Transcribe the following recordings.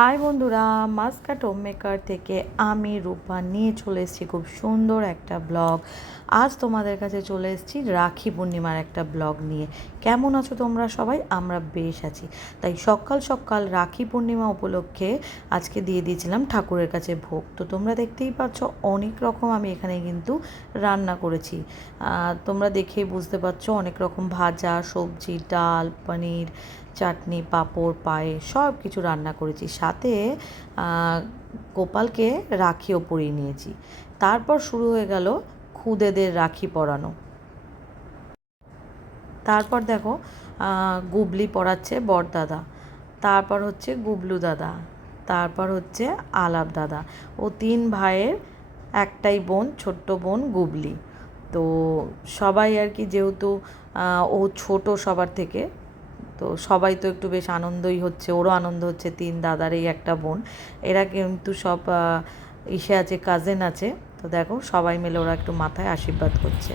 High বন্ধুরা, Muscat home maker থেকে আমি রূপা নিয়ে চলে এসেছি খুব সুন্দর একটা ব্লগ। আজ তোমাদের কাছে চলে এসেছি রাখি পূর্ণিমার একটা ব্লগ নিয়ে। কেমন আছো তোমরা সবাই? আমরা বেশ আছি। তাই সকাল সকাল রাখি পূর্ণিমা উপলক্ষে আজকে দিয়ে দিয়েছিলাম ঠাকুরের কাছে ভোগ। তো তোমরা দেখতেই পাচ্ছ অনেক রকম আমি এখানে কিন্তু রান্না করেছি। তোমরা দেখেই বুঝতে পারছো, অনেক রকম ভাজা, সবজি, ডাল, পনির, চাটনি, পাঁপড়, পায়েস সব কিছু রান্না করেছি। সাথে গোপালকে রাখিও পরিয়ে নিয়েছি। তারপর শুরু হয়ে গেল খুদেদের রাখি পরানো। তারপর দেখো গুবলি পরাচ্ছে বড়দাদা, তারপর হচ্ছে গুবলু দাদা, তারপর হচ্ছে আলাপ দাদা। ও তিন ভাইয়ের একটাই বোন, ছোট্ট বোন গুবলি। তো সবাই আর কি, যেহেতু ও ছোট সবার থেকে, তো সবাই তো একটু বেশ আনন্দই হচ্ছে, ওরও আনন্দ হচ্ছে। তিন দাদারই একটা বোন, এরা কিন্তু সব ইসে আছে, কাজিন আছে। তো দেখো সবাই মিলে ওরা একটু মাথায় আশীর্বাদ করছে।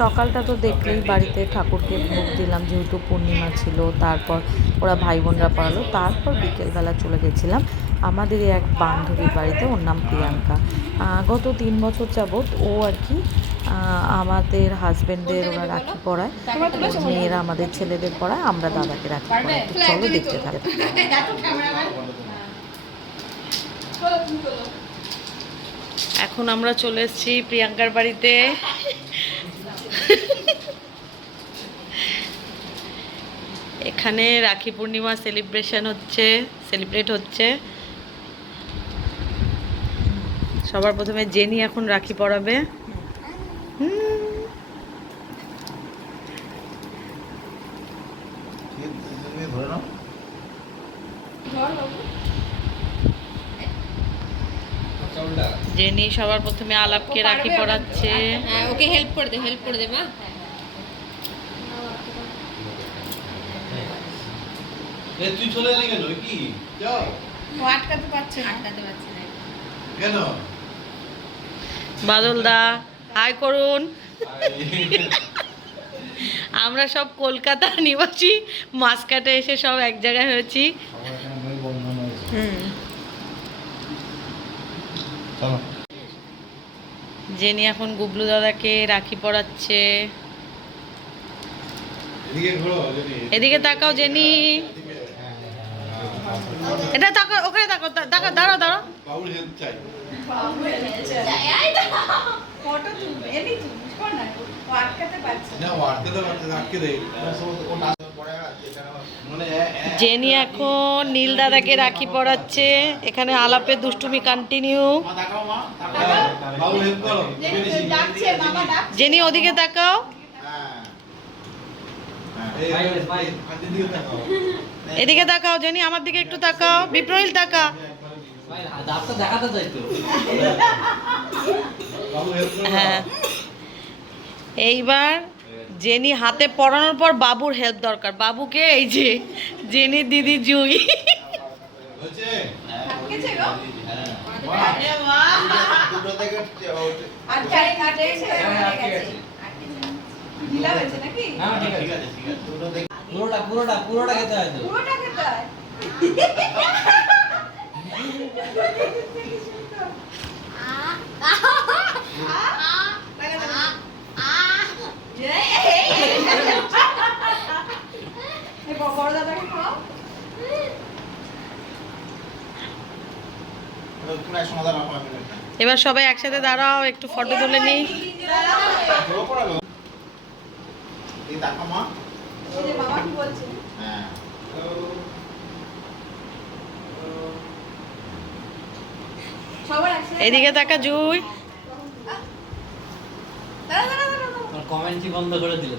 সকালটা তো দেখলেই, বাড়িতে ঠাকুরকে ভোগ দিলাম যেহেতু পূর্ণিমা ছিল। তারপর ওরা ভাই বোনরা পড়ালো। তারপর বিকেলবেলা চলে গেছিলাম আমাদেরই এক বান্ধবীর বাড়িতে। ওর নাম প্রিয়াঙ্কা। গত 3 বছর যাবৎ ও আর কি আমাদের হাজব্যান্ডদের ওরা রাখি পরায়, মেয়েরা আমাদের ছেলেদের পরায়, আমরা দাদাকে রাখি পরাই। তো চলো দেখতে থাকে। এখন আমরা চলে এসেছি প্রিয়াঙ্কার বাড়িতে। এখানে রাখি পূর্ণিমা সেলিব্রেট হচ্ছে। সবার প্রথমে জেনি এখন রাখি পরাবে। জেনি সবার প্রথমে আলাপকে রাখি পরাচ্ছে। ওকে হেল্প করে দে মা। তুই চলে এলি কেন? কি যাও, ও আটকাতে পারছে না কেন? বাদল দা হাই করুন। আমরা সব কলকাতার নিবাসী, মাসকাটে এসে সব এক জায়গায় হয়েছি। জেনি এখন গুবলু দাদাকে রাখি পরাচ্ছে। এদিকে তাকাও জেনি, এটা তাকাও, ওখানে তাকাও, দাঁড়াও দাঁড়াও। বাবুর হেল্প চাই। ফটো তুলবে এনি তুই কোন না ও আটকাতে পারছে না, আটকে দে। জেনি এখন নীল দাদাকে রাখি পরাচ্ছে। এখানে আলাপের দুষ্টুমি কন্টিনিউ। বাবু হেল্প করো। ডাকছে বাবা ডাকছে। জেনি ওদিকে তাকাও, এদিকে তাকাও। জেনি আমার দিকে একটু তাকাও। বিপ্রহিল তাকা। হ্যাঁ, এইবার জেনি হাতে পরানোর পর বাবুর হেল্প দরকার। বাবুকে এই যে জেনি দিদি জুই। আটকেছে গো আরে বাহ আটকাই কাটেছে গেছে ঢিলা হয়েছে নাকি? না ঠিক আছে পুরোটা খেতে হয় তো। পুরোটা খেতে হয়। এবার সবাই একসাথে দাঁড়াও, একটু ফটো তুলে নিই। এদিকে তাকা জুই। কমেন্টই বন্ধ করে দিল।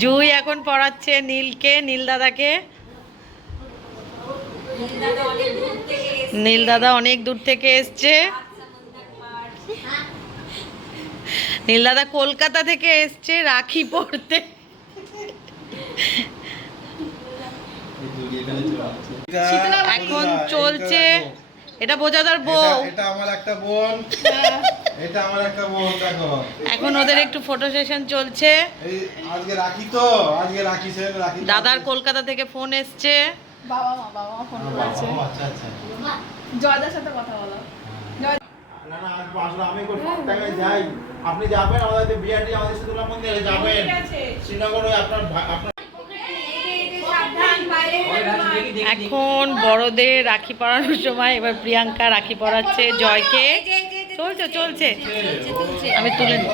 জুই এখন পড়াচ্ছে নীলকে, নীল দাদাকে। নীল দাদা অনেক দূর থেকে এসছে। নীল দাদা কলকাতা থেকে এসছে রাখি পড়তে। এখন চলছে, এটা বোঝাদার বউ। এটা আমার একটা বোন। এটা আমার একটা বোন দেখো। এখন ওদের একটু ফটো সেশন চলছে। এই আজকে রাখি তো, আজকে রাখি সেন রাখি। দাদার কলকাতা থেকে ফোন এসছে। বাবা মা ফোন করেছে। আচ্ছা আচ্ছা। জয়দার সাথে কথা বলো। জয় না না আসবো আসলে আমি কোন সব টাইমে যাই। আপনি যাবেন আমাদের বিআরটি আমাদের শীতলা মন্দিরে যাবেন। ঠিক আছে। শ্রীনগরে আপনার আপনার এখন বড়দের রাখি পরানোর সময় এবার প্রিয়াঙ্কা রাখি পরাচ্ছে জয়কে। চলছে চলছে, আমি তুলে নিই।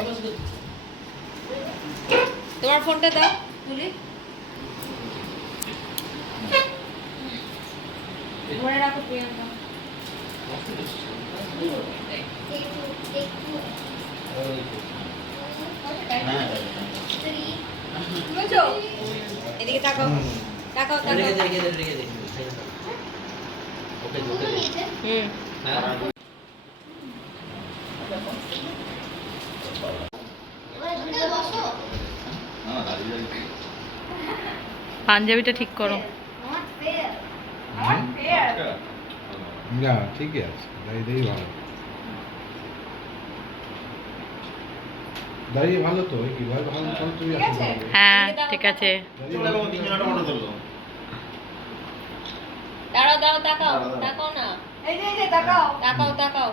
তোমার ফোনটা দাও তুলি ধরে রাখো প্রিয়াঙ্কা বুঝছো? এদিকে তাকাও তাকাও রেখে তাকাও দে রেখে দে ওকে ওকে হুম পাঞ্জাবিটা ঠিক করো। না ঠিকই আছে, দাঁড়িয়ে ভালো। দাঁড়িয়ে ভালো তো, কি ভাই ভালো তো তুই আসলে। হ্যাঁ ঠিক আছে। দাঁড়াও দাঁড়াও তাকাও তাকাও না এই যে তাকাও। তাকাও তাকাও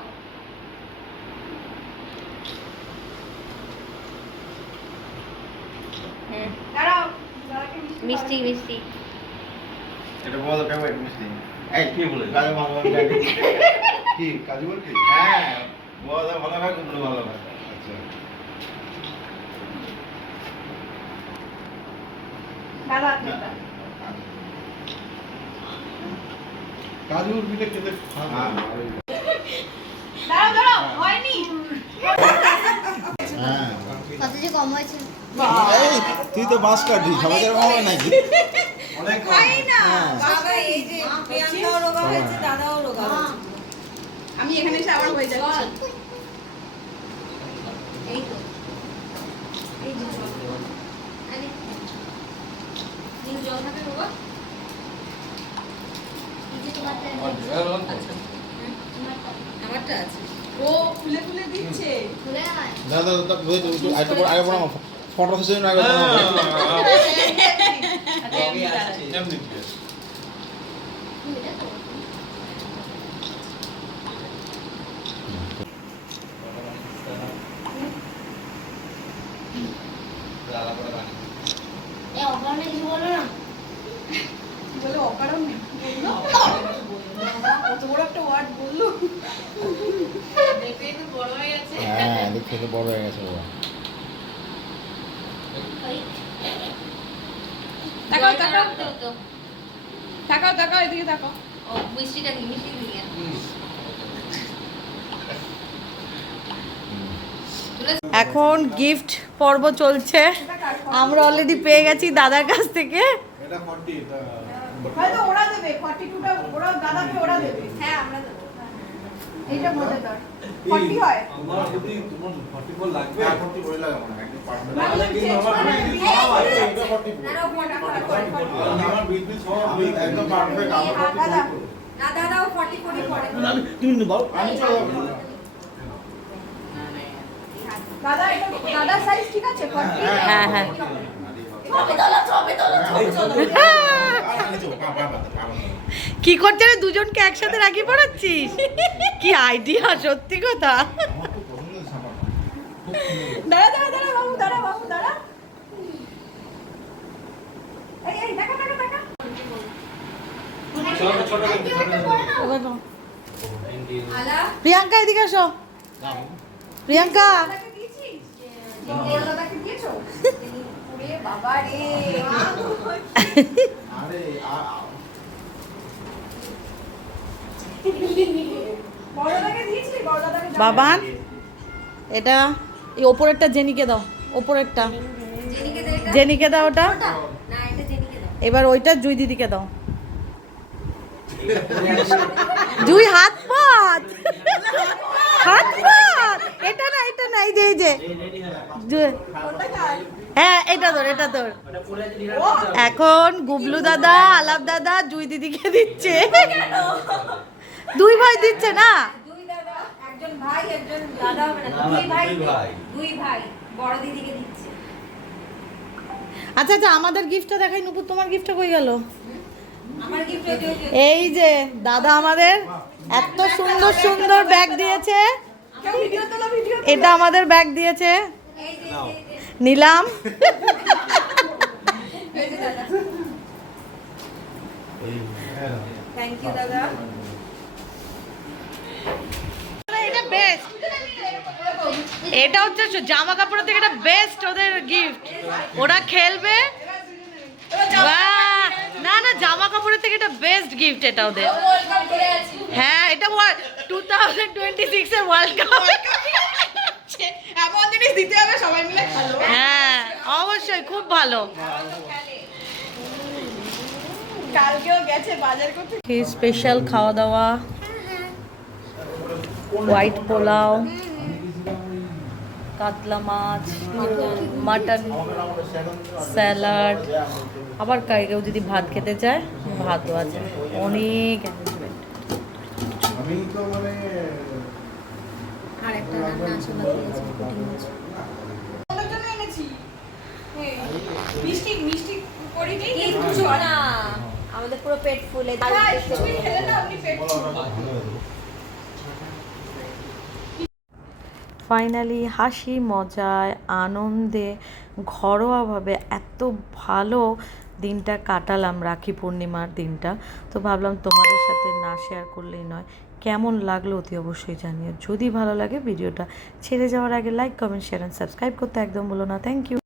হুম দাঁড়াও। দাদাকে মিষ্টি মিষ্টি এটা বড় ফেভারিট মিষ্টি। এই কে বলে? কাজে ভালো লাগে। কি কাজু বলছি? হ্যাঁ, বড় ভালো হয় কোন ভালো হয়। আচ্ছা। দাদা একটা। কাজুর পিঠে খেতে দাঁড়াও দাঁড়াও হয়নি। হ্যাঁ। কত যে কম হয়েছে এই তুই তো বাস কাটি সবাই হবে নাকি? অনেক খাই না। বাবা এই যে প্রিয়াঙ্কাও রোগা হয়েছে দাদাও রোগা হয়েছে আমি এখানে এসে আবার হয়ে যাচ্ছি। এই তো এই যে আরে দিন জল খাবে বাবা এই যে তোমারটা আমারটা আছে ও খুলে খুলে দিচ্ছে। খুলে আয় দাদা দাদা বুঝে তো আইতো আগে বড় ফটো সেশন আগে ওকে আচ্ছা, আসছে এমনি ঠিক আছে। এটা তো এই অকারণে কিছু বলো না বলে অকারণ নেই। বললো? কত বড় একটা ওয়ার্ড বললো। দেখে একটু বড় হয়ে গেছে হ্যাঁ দেখতে তো বড় হয়ে গেছে বাবা। তাকাও তাকাও তো তাকাও তাকাও এদিকে তাকাও। ও মিষ্টিটা কি মিষ্টি দিয়ে এখন গিফট পর্ব চলছে। আমরা অলরেডি পেয়ে গেছি দাদার কাছ থেকে। এটা 40 হয়তো ওরা দেবে 42টা ওরা দাদাকে ওরা দেবে। হ্যাঁ আমরা দেবো এইটা বলে দাও 40 হয়। তোমার যদি তোমার 44 লাগবে। 40 বই লাগা মনে একদম পারবে না। মানে চেঞ্জ করে দিয়ে এটা 40 না না ফোনটা করে আমার বিজনেস সব আমি একদম পারফেক্ট আমার 40 দাদা না দাদাও 40 করে পড়ে আমি চলে যাবো। দাদা এটা দাদা সাইজ ঠিক আছে 40। হ্যাঁ হ্যাঁ কি করছে রে, দুজনকে একসাথে রাখি পড়াচ্ছিস? কি আইডিয়া, সত্যি কথা। দাঁড়া দাঁড়া দাঁড়া বাবু দাঁড়া বাবু দাঁড়া। এই এই দেখা দেখা দেখা। ছোট ছোট আলা প্রিয়াঙ্কা এদিকে আসো। প্রিয়াঙ্কা দাদাকে দিয়েছিস? বড় দাদাকে দিয়েছো? ওরে বাবা রে। আরে বড় দাদাকে দিয়েছিস? বড় দাদাকে দাও। বাবান এটা এই ওপরেরটা জেনিকে দাও, ওপরেরটা জেনিকে দে এটা জেনিকে দাও ওটা। না এটা জেনিকে দাও এবার ওইটা জুই দিদিকে দাও। জুই হাত পাত, হাত পাত। এটা না এটা না, এই যে এই যে জুই- কোনটা খায়? হ্যাঁ এটা ধর এটা ধর। এখন গুবলু দাদা আলাপ দাদা জুই দিদিকে দিচ্ছে। দুই ভাই দিচ্ছে না? দুই দাদা এক একজন ভাই একজন দাদা হবে না, না, দুই ভাই, দুই ভাই। দুই ভাই বড় দিদিকে দিচ্ছে। আচ্ছা আচ্ছা, আমাদের গিফটটা দেখাই নুপুর, তোমার গিফটটা কই গেল? আমার গিফট এই যে দাদা আমাদের এত সুন্দর সুন্দর ব্যাগ দিয়েছে। কেউ ভিডিও তোলো, ভিডিও এটা আমাদের ব্যাগ দিয়েছে, এই যে নিলাম। এই যে দাদা, থ্যাংক ইউ দাদা। এটা বেস্ট, এটা হচ্ছে জামা কাপড়ের থেকে এটা বেস্ট ওদের গিফট। ওরা খেলবে। বাহ! না না, জামা কাপড়ের থেকে এটা বেস্ট গিফট এটা ওদের। হ্যাঁ, এটা 2026 এর ওয়ার্ল্ড কাপ। এমন জিনিস দিতে হবে সবাই মিলে খেলো। হ্যাঁ অবশ্যই, খুব ভালো। কালকেও গেছে বাজার করতে। স্পেশাল খাওয়া দাওয়া, হোয়াইট পোলাও, কাতলা মাছ, মাটন, স্যালাড, আবার কেউ যদি ভাত খেতে চায় ভাতও আছে, অনেক অ্যারেঞ্জমেন্ট। আমি তো মানে আর একটা রান্না আছে বাকি আছে, কুটিং আছে। ওনার জন্য এনেছি। এই, মিষ্টি মিষ্টি করিনি কিচ্ছু না, আমাদের পুরো পেট ফুলে হ্যাঁ, কিছুই খেলে না আপনি পেট ফাইনালি হাসি মজায় আনন্দে ঘরোয়াভাবে এত ভালো দিনটা কাটালাম, রাখি পূর্ণিমার দিনটা। তো ভাবলাম তোমাদের সাথে না শেয়ার করলেই নয়। কেমন লাগলো অতি অবশ্যই জানিও। যদি ভালো লাগে ভিডিওটা ছেড়ে যাওয়ার আগে like comment share and subscribe করতে একদম ভুলো না। Thank you.